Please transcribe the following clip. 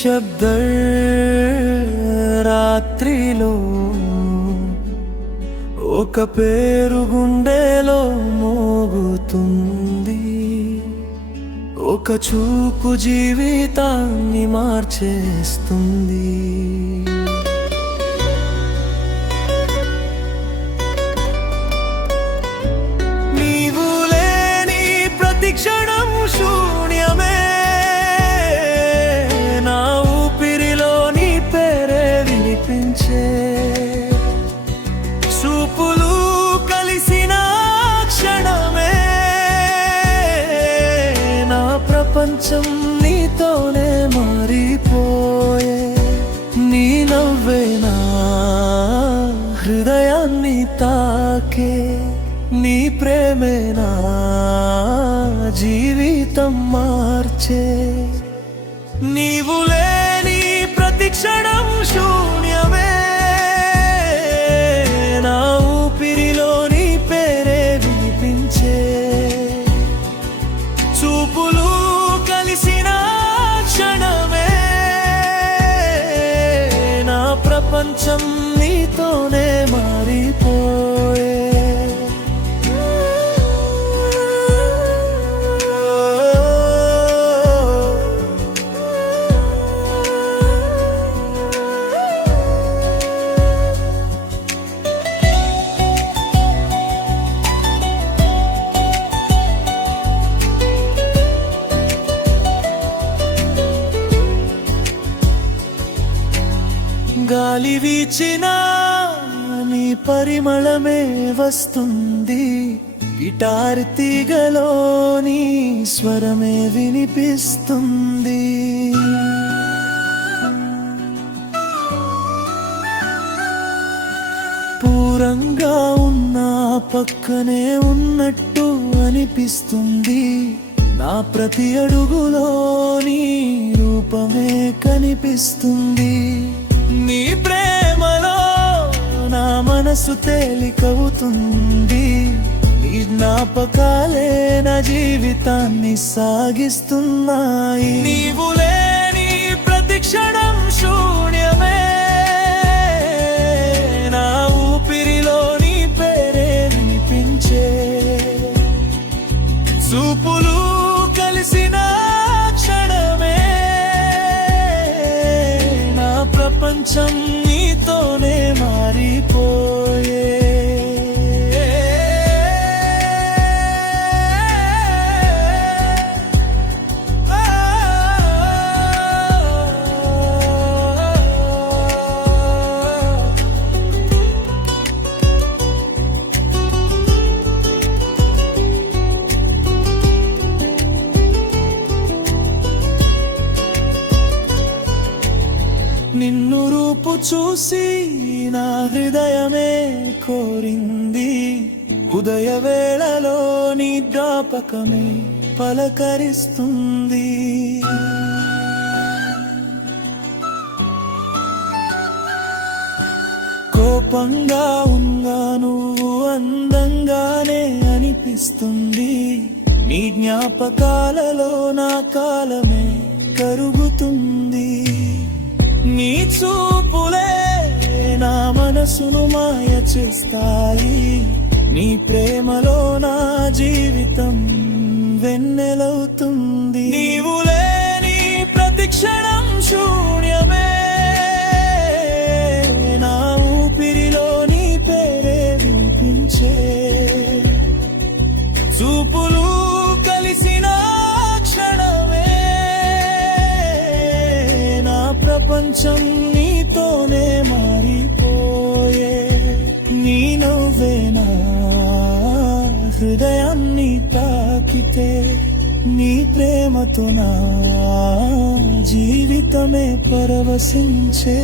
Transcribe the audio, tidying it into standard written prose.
నిశ్శబ్ద రాత్రిలో ఒక పేరు గుండెలో మోగుతుంది. ఒక చూపు జీవితాన్ని మార్చేస్తుంది. నీవు లేని ప్రతి క్షణం శూన్యమే. నా ఊపిరిలో నీ పేరే వినిపించే. చూపులు కలిసిన క్షణమే నా ప్రపంచం నీతోనే మారిపోయే. నీ నవ్వే నా హృదయాన్ని తాకే. నీ ప్రేమే నా జీవితం మార్చే. నీవు లేని ప్రతి క్షణం శూన్యమే. నా ఊపిరిలో నీ పేరే వినిపించే. చూపులు కలిసిన క్షణమే నా ప్రపంచం నీతోనే మారిపోయే. గాలి వీచినా నీ పరిమళమే వస్తుంది. గిటార్ తీగలో నీ స్వరమే వినిపిస్తుంది. పూరంగా ఉన్న పక్కనే ఉన్నట్టు అనిపిస్తుంది. నా ప్రతి అడుగులో నీ రూపమే కనిపిస్తుంది. నీ ప్రేమలో నా మనసు తేలికవుతుంది. నీ జ్ఞాపకాలే నా జీవితాన్ని సాగిస్తున్నాయి. నీవు లేని ప్రతి క్షణం శూన్యమే. నా ఊపిరిలో నీ పేరే వినిపించే. చూపులు కలిసిన క్షణమే ప్రపంచం నీతోనే మారిపోయే. నిన్ను రూపు చూసి నా హృదయమే కోరింది. ఉదయ వేళలో నీ జ్ఞాపకమే పలకరిస్తుంది. కోపంగా ఉన్నా నువ్వు అందంగానే అనిపిస్తుంది. నీ జ్ఞాపకాలలో నా కాలమే కరుగుతుంది. నీ చూపులే నా మనసును మాయ చేస్తాయి. నీ ప్రేమలో నా జీవితం వెన్నెలవుతుంది. నీవు లేని ప్రతి క్షణం శూన్యమే. నా ఊపిరిలో నీ పేరే వినిపించే. చూపులు కలిసిన క్షణమే ప్రపంచం నీతోనే మారిపోయే. నీ నవ్వే నా హృదయాన్ని తాకితే. నీ ప్రేమతో నా జీవితమే పరవశించే.